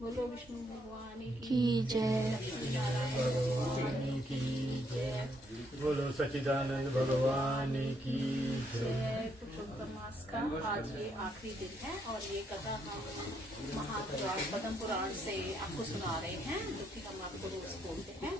बोलो विष्णु भगवान की जय। लक्ष्मी नारायण भगवान की जय। बोलो सच्चिदानंद भगवान की जय। जय। पुरुषोत्तम मास का आज ये आखिरी दिन है और ये कथा हम महापुराण पद्म पुराण से आपको सुना रहे हैं, जो कि हम आपको रोज बोलते हैं।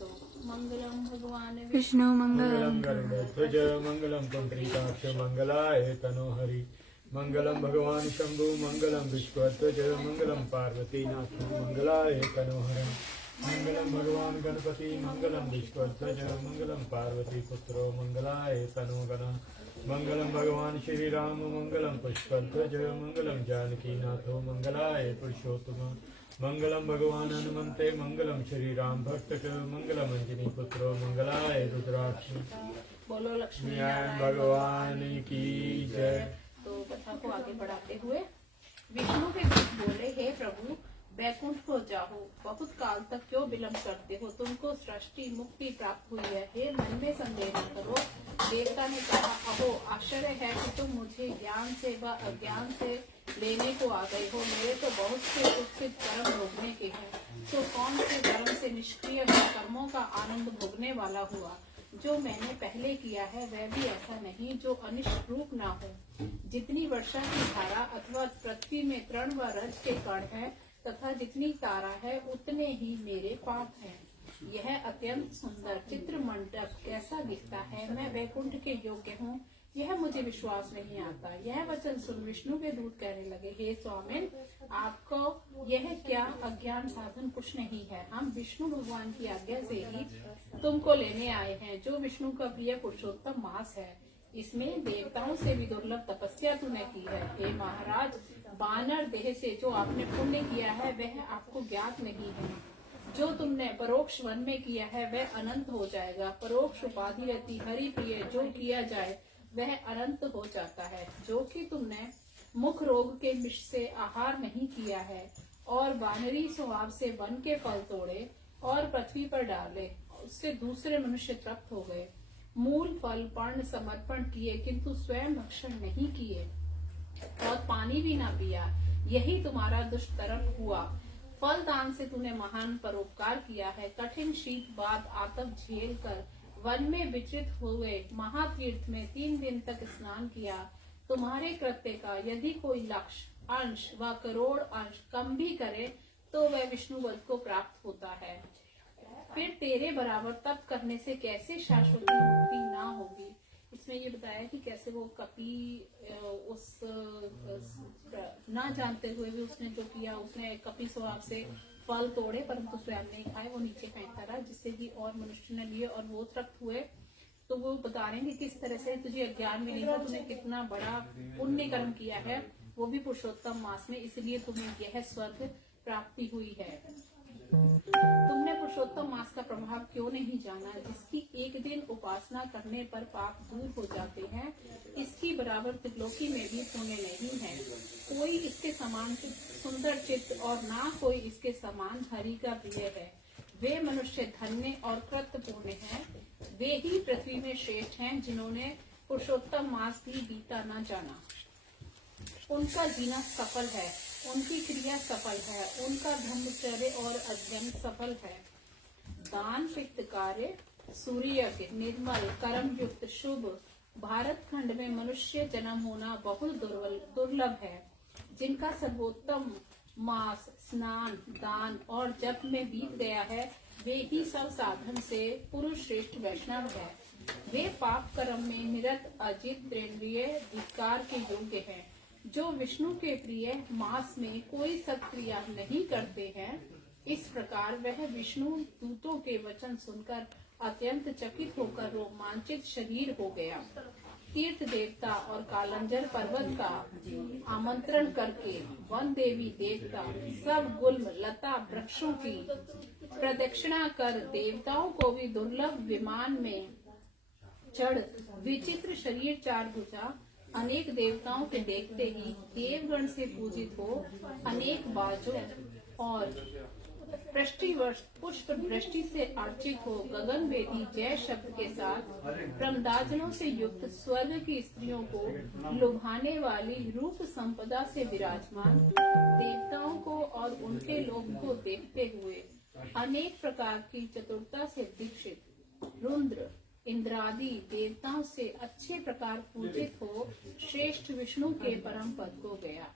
तो मंगलम भगवान विष्णु मंगलम मंगलम गरुड़ध्वज मंगलम पुंडरीकाक्ष मंगलाय तनोहरि मंगलम भगवान शंभु मंगलम विश्वध्वज मंगलम पार्वतीनाथ मंगलाय तनोहरि मंगलम भगवान गणपति मंगलम विश्वध्वज मंगलम पार्वती पुत्रो मंगलाय तनोगण मंगलम भगवान श्री राम मंगलम पुष्पध्वज मंगलम जानकीनाथो मंगलाय पुरुषोत्तम मंगलम भगवान हनुमंते मंगलम श्री राम भक्त मंगलम अंजनी पुत्रो मंगलाय रुद्राक्ष। बोलो लक्ष्मी नारायण नारायण भगवान की जय। तो कथा को आगे बढ़ाते हुए विष्णु के दूत बोले, हे प्रभु बैकुंठ को जाओ, बहुत काल तक क्यों विलम्ब करते हो? तुमको सृष्टि मुक्ति प्राप्त हुई है, हे मन में संदेह न करो। देवता ने कहा, अहो आश्चर्य है कि तुम मुझे ज्ञान से व अज्ञान से लेने को आ गए हो। मेरे तो बहुत से उत्सित कर्म भोगने के हैं, तो कौन से कर्म से निष्क्रिय है कर्मों का आनंद भोगने वाला हुआ? जो मैंने पहले किया है वह भी ऐसा नहीं जो अनिष्ट ना हो। जितनी वर्षा की धारा अथवा पृथ्वी में तृण व रज के कण है तथा जितनी तारा है उतने ही मेरे पाप हैं। यह अत्यंत सुंदर चित्र मंडप कैसा दिखता है, मैं वैकुंठ के योग्य हूँ, यह मुझे विश्वास नहीं आता। यह वचन सुन विष्णु के दूत कहने लगे, हे स्वामिन, आपको यह क्या अज्ञान साधन कुछ नहीं है। हम विष्णु भगवान की आज्ञा से ही तुमको लेने आए हैं, जो विष्णु का प्रिय पुरुषोत्तम मास है। इसमें देवताओं से भी दुर्लभ तपस्या तूने की है। हे महाराज, बानर देह से जो आपने पुण्य किया है वह आपको ज्ञात नहीं है। जो तुमने परोक्ष वन में किया है वह अनंत हो जाएगा। परोक्ष उपाधि अति हरि प्रिय जो किया जाए वह अनंत हो जाता है। जो कि तुमने मुख रोग के विष से आहार नहीं किया है और वानरी स्वभाव से वन के फल तोड़े और पृथ्वी पर डाले, उससे दूसरे मनुष्य तृप्त हो गए। मूल फल पर्ण समर्पण किए किंतु स्वयं भक्षण नहीं किए और पानी भी ना पिया, यही तुम्हारा दुष्कर्म हुआ। फल दान से तूने महान परोपकार किया है। कठिन शीत बाद आतप झेल कर वन में विचरित हुए महातीर्थ में 3 दिन तक स्नान किया। तुम्हारे कृत्य का यदि कोई लक्ष्य अंश व करोड़ अंश कम भी करे तो वह विष्णु वध को प्राप्त होता है। फिर तेरे बराबर तप करने से कैसे शाश्वती मुक्ति ना होगी। इसमें ये बताया कि कैसे वो कपि उस ना जानते हुए भी उसने जो किया, उसने कपि स्वभाव से फल तोड़े परंतु स्वयं नहीं खाए, वो नीचे फेंकता रहा, जिससे कि और मनुष्य ने लिए और वो तृप्त हुए। तो वो बता रहे हैं कि किस तरह से तुझे ज्ञान मिली है, तूने कितना बड़ा पुण्य कर्म किया है, वो भी पुरुषोत्तम मास में, इसलिए तुम्हें यह स्वर्ग प्राप्ति हुई है। तुमने पुरुषोत्तम मास का प्रभाव क्यों नहीं जाना, जिसकी एक दिन उपासना करने पर पाप दूर हो जाते हैं। इसकी बराबर त्रिलोकी में भी पुण्य नहीं है। कोई इसके समान सुंदर चित्त और ना कोई इसके समान हरि का प्रिय है। वे मनुष्य धन्य और कृतपूर्ण हैं, वे ही पृथ्वी में श्रेष्ठ हैं जिन्होंने पुरुषोत्तम मास की गीता न जाना। उनका जीना सफल है, उनकी क्रिया सफल है, उनका ब्रह्मचर्य और अध्ययन सफल है। दान पित्त कार्य सूर्य निर्मल कर्म युक्त शुभ भारत खंड में मनुष्य जन्म होना बहुत दुर्लभ है। जिनका सर्वोत्तम मास स्नान दान और जप में बीत गया है, वे ही सब साधन से पुरुष श्रेष्ठ वैष्णव है। वे पाप कर्म में निरत अजित त्रेंद्रिय धिक्कार के योग्य हैं। जो विष्णु के प्रिय मास में कोई सत्क्रिया नहीं करते हैं, इस प्रकार वह विष्णु दूतों के वचन सुनकर अत्यंत चकित होकर रोमांचित शरीर हो गया। तीर्थ देवता और कालंजर पर्वत का आमंत्रण करके वन देवी देवता सब गुल्म लता वृक्षों की प्रदक्षिणा कर देवताओं को भी दुर्लभ विमान में चढ़ विचित्र शरीर चार भुजा अनेक देवताओं के देखते ही देवगण से पूजित हो अनेक बाजों और पुष्प वृष्टि से अर्चित हो गगन वेदी जय शब्द के साथ प्रमदाजनों से युक्त स्वर्ग की स्त्रियों को लुभाने वाली रूप संपदा से विराजमान देवताओं को और और उनके लोभ को देखते हुए अनेक प्रकार की चतुरता से दीक्षित रुद्र इंद्रादि देवताओं से अच्छे प्रकार पूजित हो श्रेष्ठ विष्णु के परम पद को गया।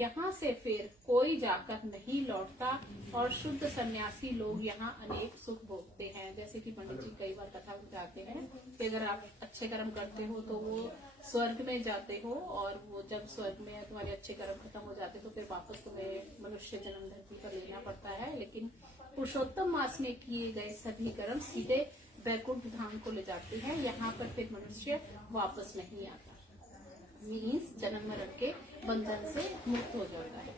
यहाँ से फिर कोई जाकर नहीं लौटता और शुद्ध सन्यासी लोग यहाँ अनेक सुख भोगते हैं। जैसे कि पंडित जी कई बार कथा बताते हैं कि अगर आप अच्छे कर्म करते हो तो वो स्वर्ग में जाते हो, और वो जब स्वर्ग में तुम्हारे अच्छे कर्म खत्म हो जाते तो फिर वापस तुम्हें मनुष्य जन्म धरती पर लेना पड़ता है। लेकिन पुरुषोत्तम मास में किए गए सभी कर्म सीधे वैकुंठ धाम को ले जाते हैं। यहाँ पर फिर मनुष्य वापस नहीं आता, मीन्स जन्म मरण के बंधन से मुक्त हो जाता है।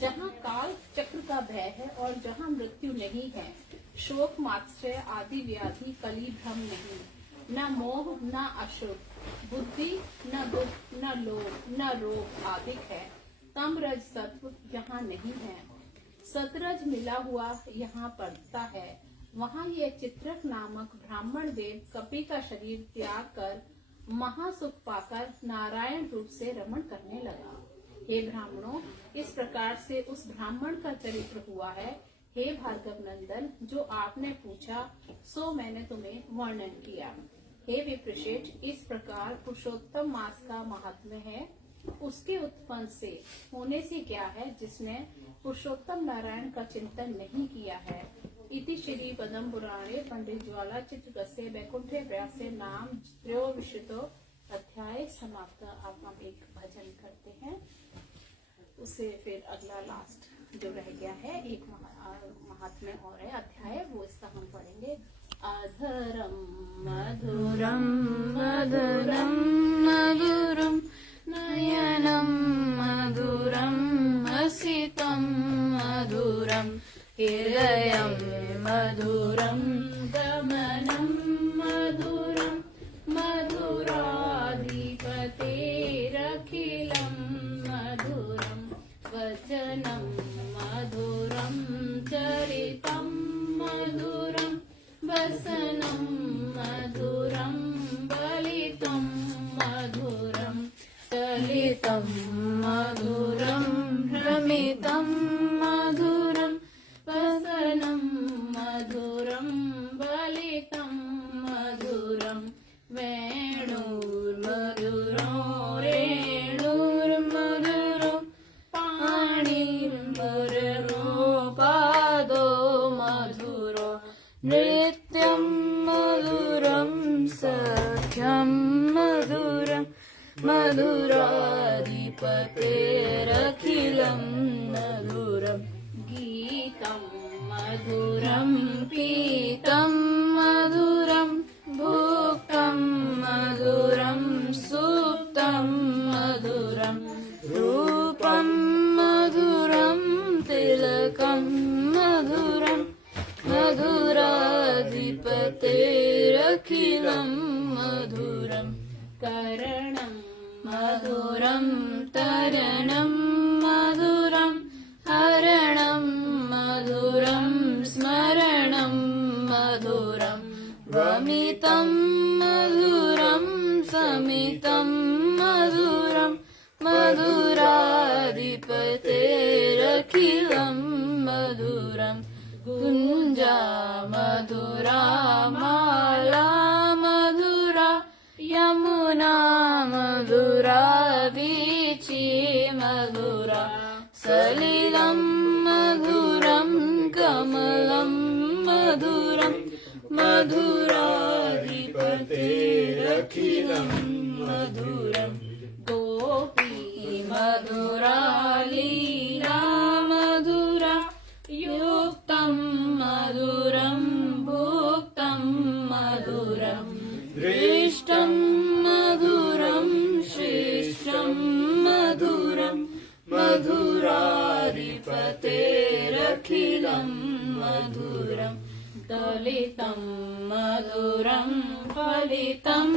जहाँ काल चक्र का भय है और जहाँ मृत्यु नहीं है, शोक मात्सर्य आदि व्याधि कली भ्रम नहीं, न मोह न अशुभ बुद्धि न दुख न लोभ न रोग आदि है, तम रज सत्व यहाँ नहीं है। सतरज मिला हुआ यहाँ पड़ता है। वहाँ ये चित्रक नामक ब्राह्मण देव कपि का शरीर त्याग कर महासुख पाकर नारायण रूप से रमण करने लगा। हे ब्राह्मणों, इस प्रकार से उस ब्राह्मण का चरित्र हुआ है। हे भार्गव नंदन, जो आपने पूछा सो मैंने तुम्हें वर्णन किया। हे विप्रशेष, इस प्रकार पुरुषोत्तम मास का महात्म्य है। उसके उत्पन्न से होने से क्या है जिसने पुरुषोत्तम नारायण का चिंतन नहीं किया है। इति श्री पद्म पुराणे पंडित ज्वाला चित्रगस्य वैकुंठे व्यासे नाम त्रयोविंशतो अध्याय समाप्त। अब हम एक भजन करते हैं, उसे फिर अगला लास्ट जो रह गया है एक महात्म्य और है अध्याय, वो इसका हम पढ़ेंगे। अधरम मधुरम मधुरम मधुरम नयनम मधुरम हसितम मधुरम हृदयम मधुरम गमनम मधुरम मधुराधिपतेरखिलम मधुरम वचनम मधुरम चरितम मधुरम वसनम मधुरम बलितम मधुरम चलितम मधुरम भ्रमितम मधुरम वसनम मधुरम बलितम मधुरम वेणुर्मधुरो रेणुर्मधुरो पाणिर्मधुरो पादो मधुरो नृत्यं मधुरं सख्यं मधुरं मधुराधिपतेरखिलं मधुरं गीतं मधुरं पीतं मधुरं भुक्तं मधुरं सुप्तं मधुरं रूपं मधुरं तिलकं मधुरं मधुराधिपतेरखिलं मधुरं करणं मधुरं तरणं मधुरं हरणं मधुरं स्मरणं मधुरं वमितं मधुरं समितं मधुरं मधुराधिपतेरखिलं मधुरं गुञ्जा मधुरा माला मधुरा यमुना मधुरा वीची मधुरा सलिलं मधुरं कमलं मधुरं मधुराधिपतेरखिलं मधुरं गोपी मधुरा लीला मधुरा युक्तं मधुरं भुक्तं मधुरं दृष्टं मधुरं श्रेष्ठं मधुरं मधुराधिपतेरखिलं मधुरं दलितं मधुरं फलितं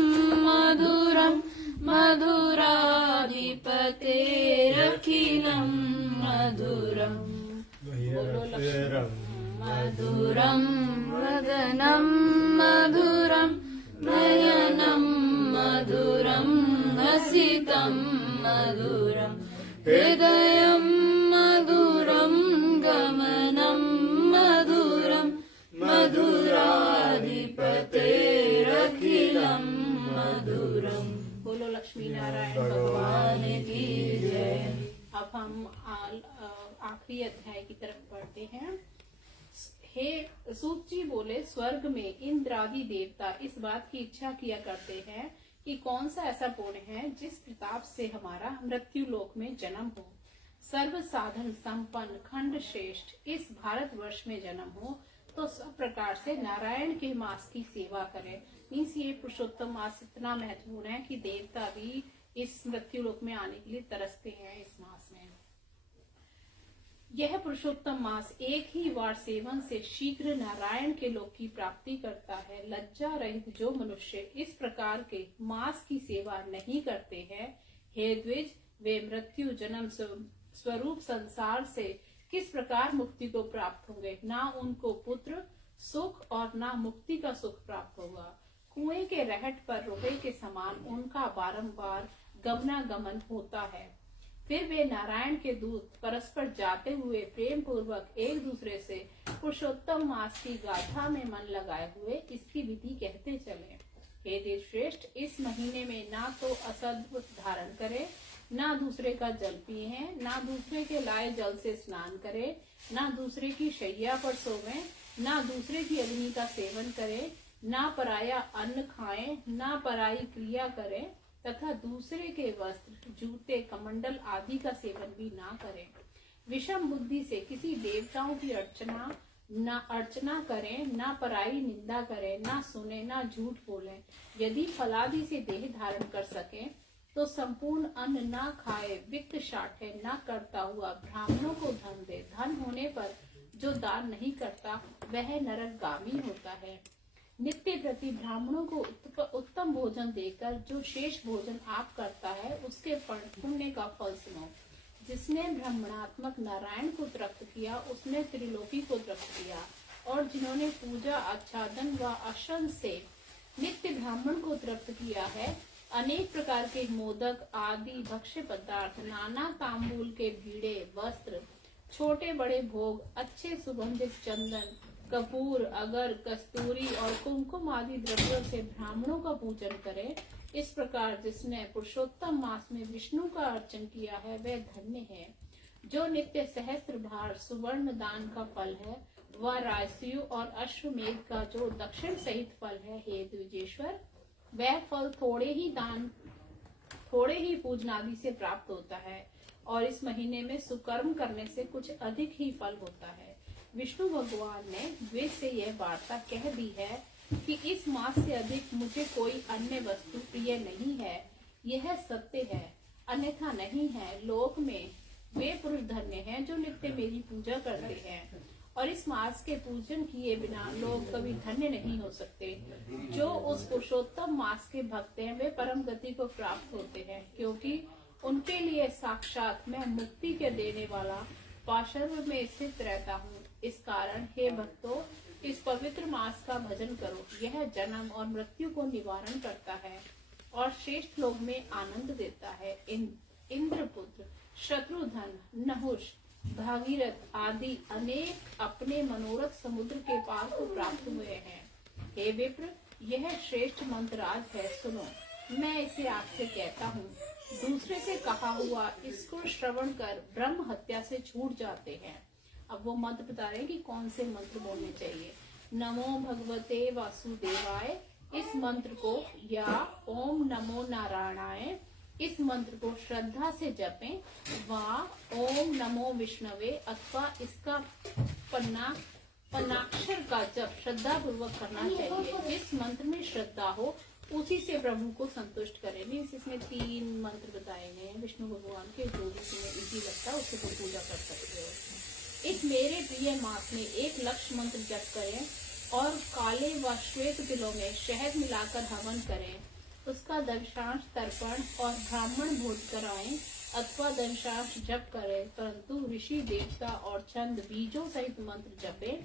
मधुरं मधुराधिपतेरखिलं मधुरं मधुरं वदनं मधुरं नयनं मधुरं हसितं मधुरं हृदयं मधुरं हम आखिरी अध्याय की तरफ बढ़ते हैं। हे सूत जी बोले, स्वर्ग में इंद्र आदि देवता इस बात की इच्छा किया करते हैं कि कौन सा ऐसा पुण्य है जिस प्रताप से हमारा मृत्यु लोक में जन्म हो, सर्व साधन संपन्न खंड श्रेष्ठ इस भारतवर्ष में जन्म हो, तो सब प्रकार से नारायण के मास की सेवा करें। मीन्स ये पुरुषोत्तम मास इतना महत्वपूर्ण है कि देवता भी इस मृत्यु लोक में आने के लिए तरसते हैं इस मास में। यह पुरुषोत्तम मास एक ही बार सेवन से शीघ्र नारायण के लोक की प्राप्ति करता है। लज्जा रहित जो मनुष्य इस प्रकार के मास की सेवा नहीं करते हैं, हे द्विज, वे मृत्यु जन्म स्वरूप संसार से किस प्रकार मुक्ति को प्राप्त होंगे। ना उनको पुत्र सुख और ना मुक्ति का सुख प्राप्त होगा। कुएं के रहट पर रुपए के समान उनका बारंबार गमनागमन होता है। फिर वे नारायण के दूत परस्पर जाते हुए प्रेम पूर्वक एक दूसरे से पुरुषोत्तम मास की गाथा में मन लगाए हुए इसकी विधि कहते चले। हे देवश्रेष्ठ, इस महीने में ना तो असद धारण करे, ना दूसरे का जल पिए, ना दूसरे के लाए जल से स्नान करे, ना दूसरे की शैया पर सोवे, ना दूसरे की अग्नि का सेवन करे, ना पराया अन्न खाए, ना पराई क्रिया करे, तथा दूसरे के वस्त्र जूते कमंडल आदि का सेवन भी ना करें। विषम बुद्धि से किसी देवताओं की अर्चना करें, ना पराई निंदा करें, ना सुने, ना झूठ बोलें। यदि फलादि से देह धारण कर सके तो संपूर्ण अन्न ना खाए, वित्त शाठे ना करता हुआ ब्राह्मणों को धन दे। धन होने पर जो दान नहीं करता वह नरकगामी होता है। नित्य प्रति ब्राह्मणों को उत्तम भोजन देकर जो शेष भोजन आप करता है उसके पुण्य का फल सुनो। जिसने ब्राह्मणात्मक नारायण को तृप्त किया उसने त्रिलोकी को तृप्त किया, और जिन्होंने पूजा आच्छादन व आसन से नित्य ब्राह्मण को तृप्त किया है, अनेक प्रकार के मोदक आदि भक्ष्य पदार्थ, नाना तांबूल के भीड़े, वस्त्र, छोटे बड़े भोग, अच्छे सुगंधित चंदन, कपूर, अगर, कस्तूरी और कुमकुम आदि द्रव्यों से ब्राह्मणों का पूजन करे। इस प्रकार जिसने पुरुषोत्तम मास में विष्णु का अर्चन किया है वह धन्य है। जो नित्य सहस्त्र भार सुवर्ण दान का फल है, वह राजस्यु और अश्वमेध का जो दक्षिण सहित फल है, हे द्विजेश्वर, वह फल थोड़े ही पूजन आदि से प्राप्त होता है, और इस महीने में सुकर्म करने से कुछ अधिक ही फल होता है। विष्णु भगवान ने द्विज से यह वार्ता कह दी है कि इस मास से अधिक मुझे कोई अन्य वस्तु प्रिय नहीं है। यह सत्य है, अन्यथा नहीं है। लोक में वे पुरुष धन्य हैं जो नित्य मेरी पूजा करते हैं, और इस मास के पूजन किए बिना लोग कभी धन्य नहीं हो सकते। जो उस पुरुषोत्तम मास के भक्त हैं वे परम गति को प्राप्त होते हैं, क्योंकि उनके लिए साक्षात मैं मुक्ति के देने वाला पार्श्व में स्थित रहता हूँ। इस कारण हे भक्तों, इस पवित्र मास का भजन करो। यह जन्म और मृत्यु को निवारण करता है और श्रेष्ठ लोक में आनंद देता है। इंद्रपुत्र, शत्रुघ्न, नहुष, भागीरथ आदि अनेक अपने मनोरथ समुद्र के पार को प्राप्त हुए हैं। हे विप्र, यह श्रेष्ठ मंत्र आज है, सुनो। मैं इसे आपसे कहता हूँ। दूसरे से कहा हुआ इसको श्रवण कर ब्रह्म हत्या से छूट जाते हैं। अब वो मंत्र बता रहे हैं कि कौन से मंत्र बोलने चाहिए। नमो भगवते वासुदेवाय इस मंत्र को, या ओम नमो नारायणाय इस मंत्र को श्रद्धा से जपें, व ओम नमो विष्णवे अथवा इसका पन्नाक्षर का जप श्रद्धा पूर्वक करना चाहिए। जिस मंत्र में श्रद्धा हो उसी से प्रभु को संतुष्ट करें। मीन्स इसमें 3 मंत्र बताए गए हैं विष्णु भगवान के, जो भी तुम्हें इजी लगता है उससे तुम पूजा कर सकते हो। इस मेरे प्रिय मास में 1 लक्ष्य मंत्र जप करें और काले व श्वेत तिलों में शहद मिलाकर हवन करें। उसका दंशांश तर्पण और ब्राह्मण भोज कराएं अथवा दंशांश जप करें, परंतु ऋषि देवता और छंद बीजों सहित मंत्र जपें।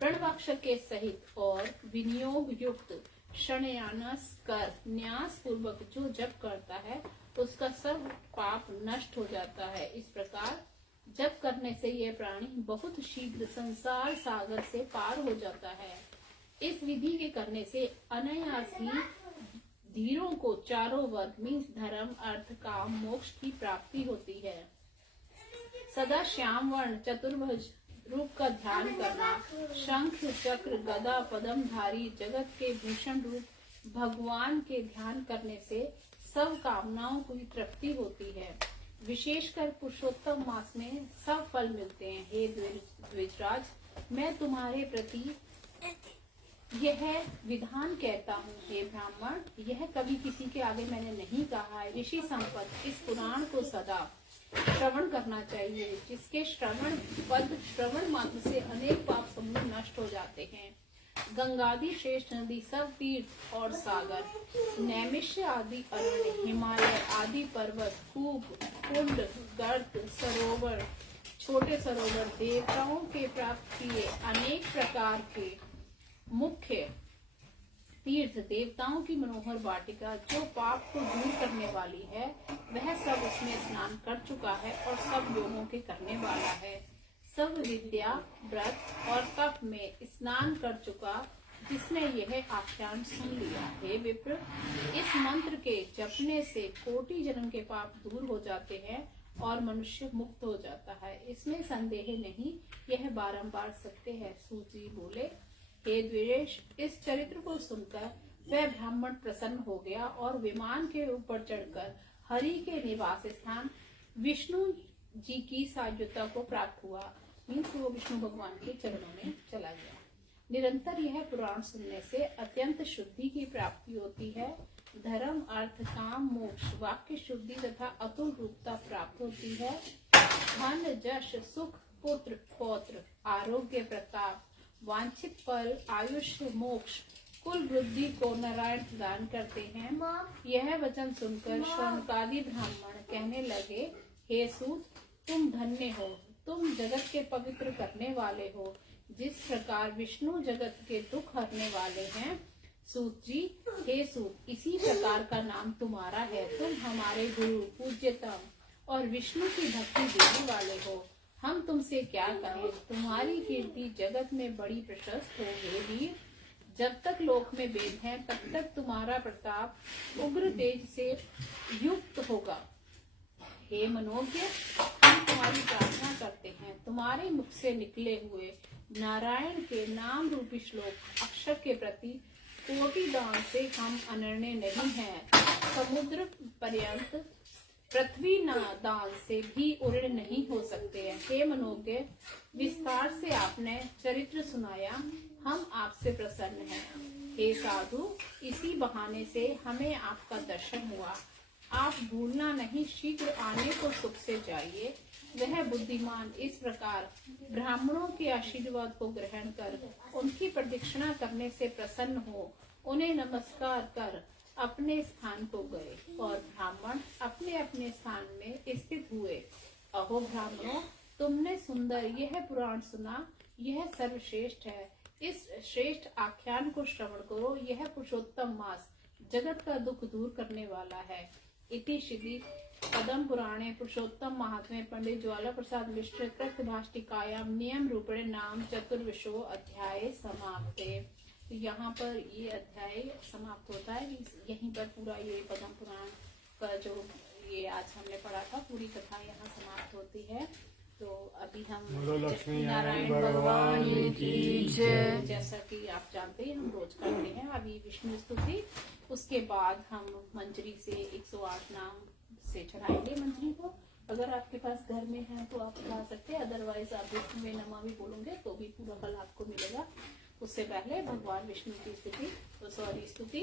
प्रणवाक्षर के सहित और विनियोग युक्त शयनायास कर न्यास पूर्वक जो जप करता है उसका सब पाप नष्ट हो जाता है। इस प्रकार जप करने से यह प्राणी बहुत शीघ्र संसार सागर से पार हो जाता है। इस विधि के करने से अनायास ही धीरों को चारों वर्ग मीन्स धर्म, अर्थ, काम, मोक्ष की प्राप्ति होती है। सदा श्याम वर्ण चतुर्भुज रूप का ध्यान करना। शंख चक्र गदा पद्मधारी जगत के भूषण रूप भगवान के ध्यान करने से सब कामनाओं की तृप्ति होती है। विशेषकर पुरुषोत्तम मास में सब फल मिलते हैं। हे द्विजराज, मैं तुम्हारे प्रति यह विधान कहता हूँ। हे ब्राह्मण, यह कभी किसी के आगे मैंने नहीं कहा है। ऋषि संपद इस पुराण को सदा श्रवण करना चाहिए, जिसके श्रवण मात्र से अनेक पाप समूह नष्ट हो जाते हैं। गंगादि श्रेष्ठ नदी, सब तीर्थ और सागर, नैमिष्य आदि अरण्य, हिमालय आदि पर्वत, कूप, कुंड, गर्त, सरोवर, छोटे सरोवर, देवताओं के प्राप्त किए अनेक प्रकार के मुख्य तीर्थ, देवताओं की मनोहर वाटिका जो पाप को दूर करने वाली है, वह सब उसमें स्नान कर चुका है और सब योगों के करने वाला है। सब विद्या, व्रत और तप में स्नान कर चुका, जिसने यह आख्यान सुन लिया। हे विप्र, इस मंत्र के जपने से कोटि जन्म के पाप दूर हो जाते हैं और मनुष्य मुक्त हो जाता है। इसमें संदेह नहीं, यह बारंबार सत्य है। सूत जी बोले, हे द्विजेश, इस चरित्र को सुनकर वह ब्राह्मण प्रसन्न हो गया और विमान के ऊपर चढ़कर हरि के निवास स्थान विष्णु जी की सायुज्यता को प्राप्त हुआ। मीन्स वो विष्णु भगवान के चरणों में चला गया। निरंतर यह पुराण सुनने से अत्यंत शुद्धि की प्राप्ति होती है। धर्म, अर्थ, काम, मोक्ष, वाक्य शुद्धि तथा अतुल रूपता प्राप्त होती है। धन, यश, सुख, पुत्र, पौत्र, आरोग्य, प्रताप, वांछित फल, आयुष्य, मोक्ष, कुल वृद्धि को नारायण दान करते हैं। यह वचन सुनकर शौनकादि ब्राह्मण कहने लगे, हे सूत, तुम धन्य हो, तुम जगत के पवित्र करने वाले हो, जिस प्रकार विष्णु जगत के दुख हरने वाले हैं। सूत जी, हे सूत, इसी प्रकार का नाम तुम्हारा है। तुम हमारे गुरु, पूज्यतम और विष्णु की भक्ति देने वाले हो। हम तुमसे क्या कहें, तुम्हारी कीर्ति जगत में बड़ी प्रशस्त हो। हे वीर, जब तक लोक में वेद हैं, तब तक तुम्हारा प्रताप उग्र तेज से युक्त होगा। हे मनोज्ञ, हम तुम्हारी प्रार्थना करते हैं। तुम्हारे मुख से निकले हुए नारायण के नाम रूपी श्लोक अक्षर के प्रति कोटि दान से हम अनन्य नहीं हैं। समुद्र पर्यंत पृथ्वी दान से भी उड़ नहीं हो सकते हैं। हे मनोज्ञ, विस्तार से आपने चरित्र सुनाया, हम आपसे प्रसन्न हैं। हे साधु, इसी बहाने से हमें आपका दर्शन हुआ। आप भूलना नहीं, शीघ्र आने को सुख से जाइए। वह बुद्धिमान इस प्रकार ब्राह्मणों के आशीर्वाद को ग्रहण कर उनकी प्रदक्षिणा करने से प्रसन्न हो, उन्हें नमस्कार कर अपने स्थान को गए और ब्राह्मण अपने अपने स्थान में स्थित हुए। अहो ब्राह्मणों, तुमने सुंदर यह पुराण सुना, यह सर्वश्रेष्ठ है। इस श्रेष्ठ आख्यान को श्रवण करो। यह पुरुषोत्तम मास जगत का दुख दूर करने वाला है। इति श्री पद्म पुराणे पुरुषोत्तम महात्म्ये पंडित ज्वाला प्रसाद मिश्र कृत भाष्टिकायां नियम रूपेण नाम चतुर्विशो अध्याय समाप्ते। तो यहाँ पर ये अध्याय समाप्त होता है। यहीं पर पूरा ये पद्म पुराण का जो ये आज हमने पढ़ा था, पूरी कथा यहाँ समाप्त होती है। तो अभी हम लक्ष्मी नारायण भगवान की जय, जैसा कि आप जानते हैं हम रोज करते हैं। अभी विष्णु स्तुति, उसके बाद हम मंजरी से 108 नाम से चढ़ाएंगे मंजरी को। अगर आपके पास घर में है तो आप चढ़ा सकते हैं, अदरवाइज आप विष्णु में नमा भी बोलोगे तो भी पूरा फल आपको मिलेगा। उससे पहले भगवान विष्णु की स्तुति।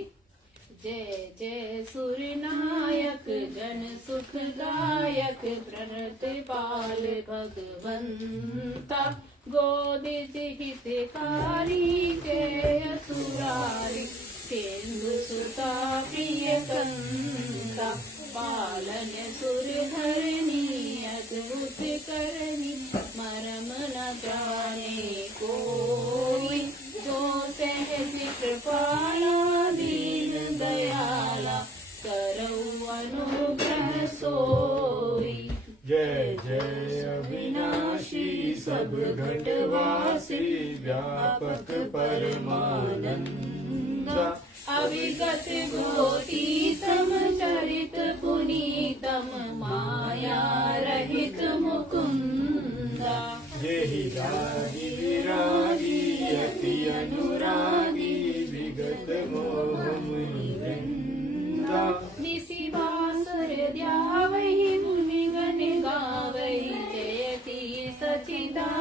जय जय सूर्यनायक जन सुखदायक प्रणत पाल भगवंता, गोदित हितकारी जय असुरारी केंद्र सुता प्रिय कंता, पालन सुर धरनी अद्भुत करनी, मरम न जाने कोई, जो सहज कृपाला दीन दयाला, करऊ अनुग्रह सोई। जय जय अविनाशी सब घटवासी, व्यापक परमानंदा, अविगत गोतीतम चरित पुनीतम, माया रहित मुकुंद जेहि रागी विरागी अति अनुरागी विगत मोह मुनि वृंदा निसी बासुर द्यावहि मुनिगण गावहि जयति सचिदानंदा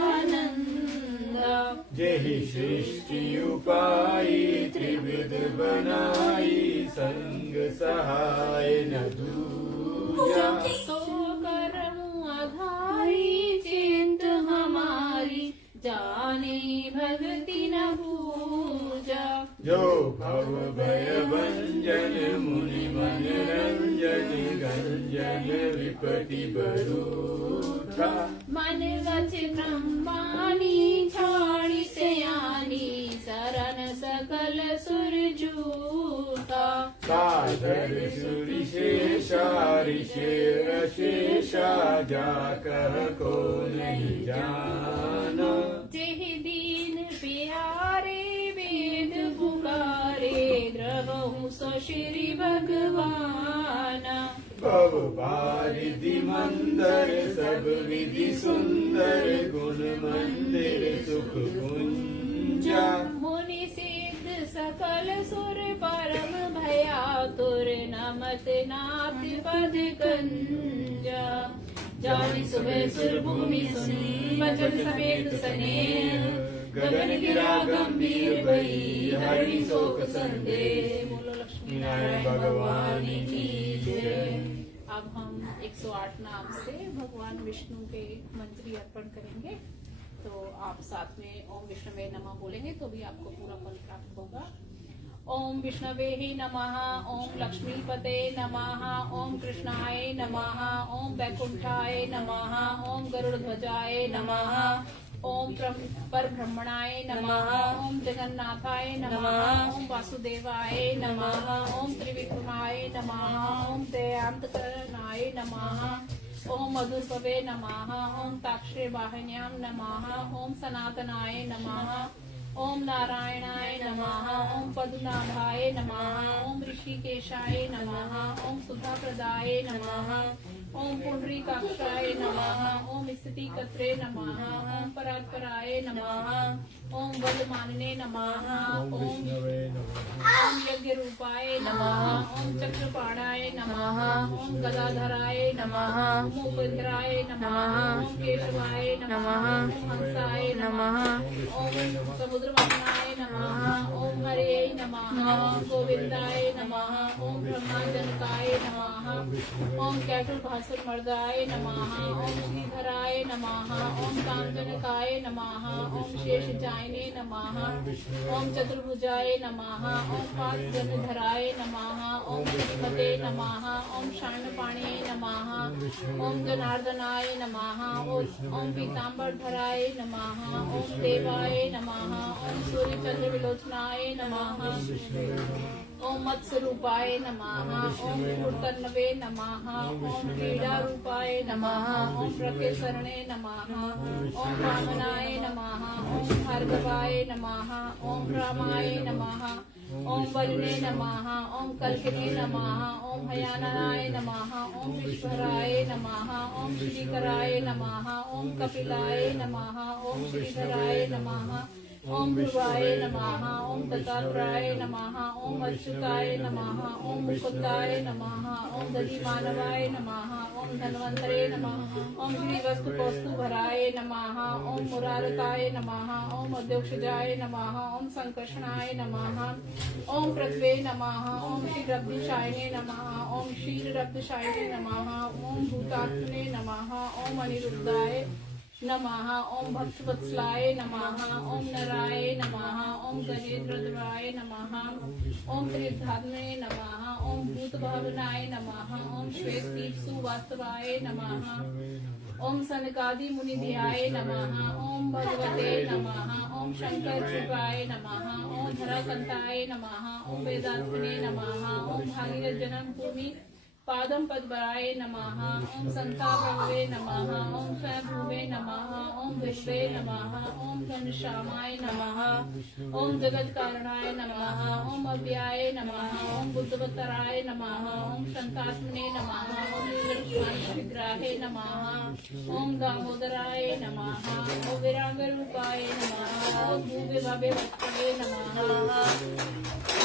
जेहि सृष्टि उपाई त्रिविध बनाई संग सहाय न दूजा सो करमु आधारी चिंत हमारी जाने भगति न पूजा जो भव भय भंजन मुनि मन रंजन गंजन विपति बरूठा मन वच ब्रह्मानी छाड़ी सयानी शरण सकल सुर जूठा साधर सुरि शेषा ऋषेर शेषा जाकर को नहीं जाना जेहि दीन प्यारे वेद पुकारे द्रवहु सो श्री भगवाना भव बारिधि मंदर सब विधि सुंदर गुण मंदिर सुख कुंजा मुनि सिद्ध सकल सुर परम भयातुर नमत नाथ पद कंजा जानी सुबह सुर भूमि सुनी वचन समेत स्नेह गगन गिरा गंभीर भई हरि शोक संदेह बोलो लक्ष्मी नारायण भगवान की जय। अब हम 108 नाम से भगवान विष्णु के मंत्री अर्पण करेंगे, तो आप साथ में ओम विष्णवे नमः बोलेंगे तो भी आपको पूरा फल प्राप्त होगा। ओम विष्णवे ही नमः, ओम लक्ष्मीपते नमः, ओम कृष्णाय नमः, ओम वैकुंठाय नमः, ओम गरुड़ध्वजाय नमः, ओम परब्रह्मणाय नमः, ओम जगन्नाथाय नमः, ओम वासुदेवाय नमः, ओम त्रिविक्रमाय नमः, ओम दयान्तकरणाय नमः, ओम मधुरपवे नमः, ओम ताक्षे वाहिन्यां नमः, ओम सनातनाय नमः, ओम नारायणाय नमः, ओम पद्मनाभाय नमः, ओम ऋषिकेशाय नमः, ओम सुधाप्रदाय नमः, ओम पुंडरीकाक्षाय नमः, ओम स्थितिकर्त्रे नमः, ओम परात्पराय नमः, ओम बलमानने नमः, ओम यज्ञ रूपाय नमः, ओम चक्रपाणाय नमः, ओम गदाधराय नमः, ओम उपेन्द्राय नमः, ओम केशवाय नमः, ओम हंसाय नमः, ओम समुद्रवाहनाय नमः, ओम हरे नमः, ओम गोविंदाय नमः, ओम ब्रह्माजनकाय नमः, ओम कैटुर्भासुर मर्दाय नमः, ओम श्रीधराय नमः, ओम कांचनकाय नमः, ओम शेषजायने नमः, ओम चतुर्भुजाय नमः, ओम पांचजनधराय नमः, ओम श्रीमते नमः, ओम शार्णपाणे नमः, ओम जनार्दनाय नमः, ओम पीताम्बरधराय नमः, ओम देवाय नमः, ओम सूर्य चंद्र विलोचनाय नमः, ओम मत्स्य रूपाय नमः, ओम मूर्तन्नवे नमः, ओम क्रीडा रूपाय नमः, ओम प्रकेशरणे नमः, ओम वामनाय नमः, ओम भार्गवाय नमः, ओम रामाय नमः, ओम बलिने नमः, ओम कल्किने नमः, ओम हयाननाय नमः, ओम विश्वराय नमः, ओम श्रीकराय नमः, ओम कपिलाय नमः, ओम श्रीधराय नमः, ओम ध्रुवाय नमः, ओम दत्तात्रेयाय नमः, ओम अच्युताय नमः, ओम मुकुंदाय नमः, ओम दधिमानवाय नमः, ओम धन्वंतरे नमः, ओम श्रीवस्तु कौस्तुभराय नमः, ओम मुरारकाय नमः, ओम अध्यक्षजाय नमः, ओम संकर्षणाय नमः, ओम पृथ्वे नमः, ओम क्षीरब्धिशायिने नमः, ओम क्षीरब्धिशायिने नमः, ओम भूतात्मने नमः, ओम अनिरुद्धाय नमः, ओम भक्तवत्सलाय नमः, ओम नराय नमः, ओम गजेन्द्रद्राय नमः, ओम त्रिधात्मने नमः, ओम भूतभावनाय नमः, ओम श्वेतदीपसुवास्तवाय नमः, ओम सनकादि मुनिध्याय नमः, ओम भगवते नमः, ओम शंकर शिवाय नमः, ओम धराकंताय नमः, ओम वेदांतने नमः, ओम भागीरथ जनम भूमि पादम पद्मराय नमः, ओम संतापवे नमः, ओम स्वयंभुवे नमः, ओम विश्वे नमः, ओम घनश्यामाय नमः, ओम जगत कारणाय नमः, ओम अव्याय नमः, ओम बुद्धवत्तराय नमः, ओम शंकात्मने नमः, ओम विग्रहे नमः, ओम दामोदराय नमः, ओम विराट भूविभवे वत्सवे नमः।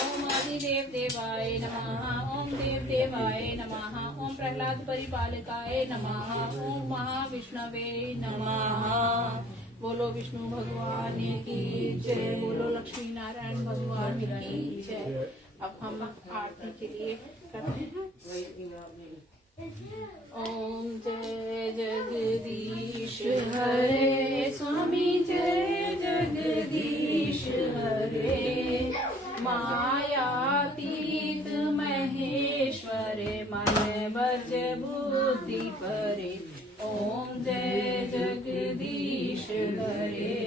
ओम आदिदेव देवाय नमः। ओम देव देवाय नमः। ओम प्रहलाद परिपालकाय नमः। ओम महाविष्णवे नमः। बोलो विष्णु भगवान की जय। बोलो लक्ष्मी नारायण भगवान की जय। अब हम आरती के लिए करते हैं। ओम जय जगदीश हरे स्वामी जय जगदीश हरे। मायातीत महेश्वर मन वर्ज बुद्धि परे। ओम जय जगदीश हरे।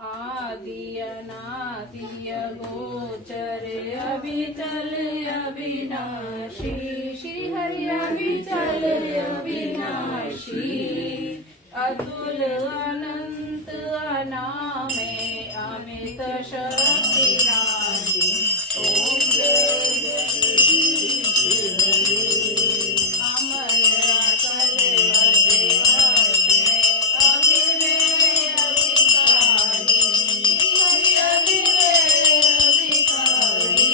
आदि अनादि गोचर अभिचल अविनाशी। श्री हरि अभिचल अविनाशी। अतुल अनंत अनामय अमित शक्ति राशि। ओम जय जगदीश हरे। अमर अकल अजय अजय अविवेय अविकारी। श्री हरि अविवेय अविकारी।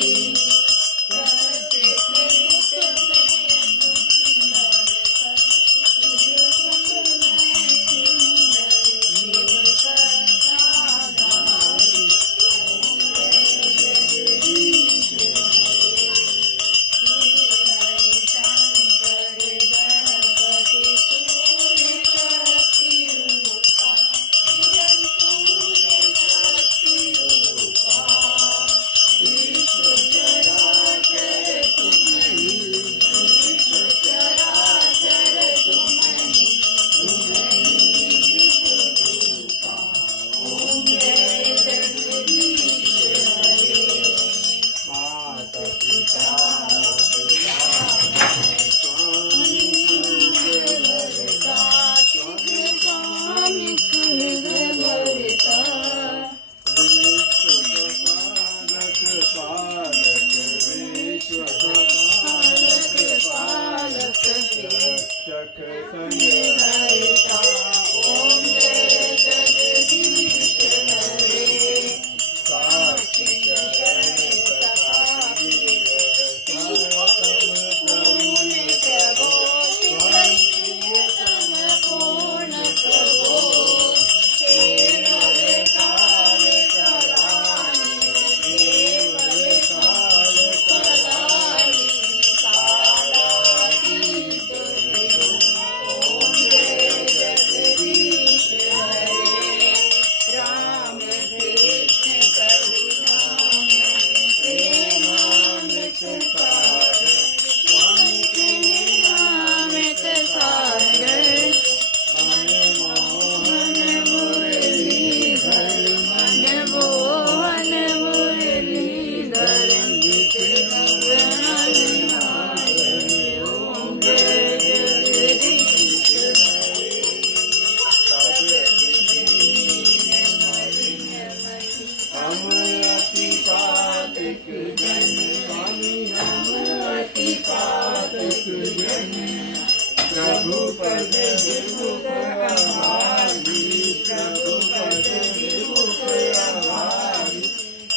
प्रभु पद विमुख आभारी। प्रभु पद विमुख आभारी।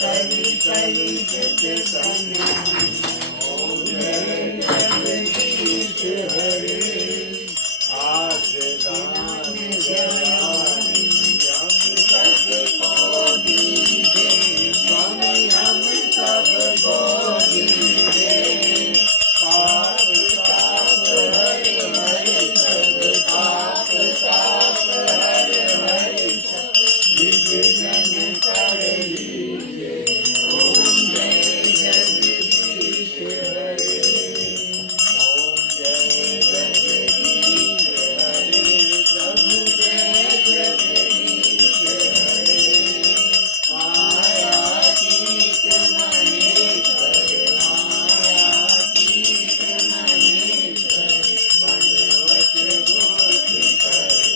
कली कली जित कली। ओम जय जगदीश हरे। आसदान ज्ञानी हम सबको दीजे। स्वामी हम सबको दीजे। पाप ताप हरे हरे सब। पाप ताप हरे हरे सब। विघ्न कर लीजे। ओम जय जगदीश हरे। ओम जय जगदीश हरे। प्रभु जय जगदीश हरे। मायातीत महेश्वर। मायातीत महेश्वर। मनवच बुद्धि करे।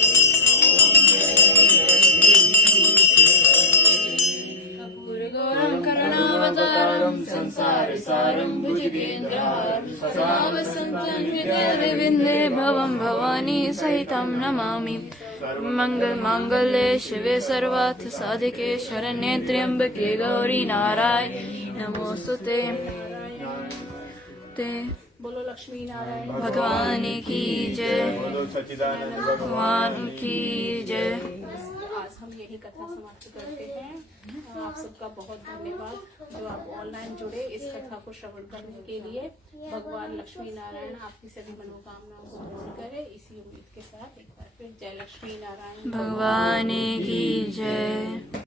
ओम जय जगदीश हरे। कर्पूरगौरं करुणावतारं संसारसारं भुजगेन्द्रहारं सदा वसन्तं हृदयविहारं। गोविन्दे भवं भवानी सहितं नमामि। मङ्गलमाङ्गल्ये शिवे सर्वार्थ साधिके शरण्ये त्र्यम्बके गौरी नारायणी नमोस्तुते। बोलो लक्ष्मी नारायण भगवान की जय। बोलो सच्चिदानंद भगवान की जय। आज हम यही कथा समाप्त करते हैं। आप सबका बहुत धन्यवाद जो आप ऑनलाइन जुड़े इस कथा को श्रवण करने के लिए। भगवान लक्ष्मी नारायण आपकी सभी मनोकामनाओं को पूर्ण करे, इसी उम्मीद के साथ एक बार फिर जय लक्ष्मी नारायण भगवान की जय।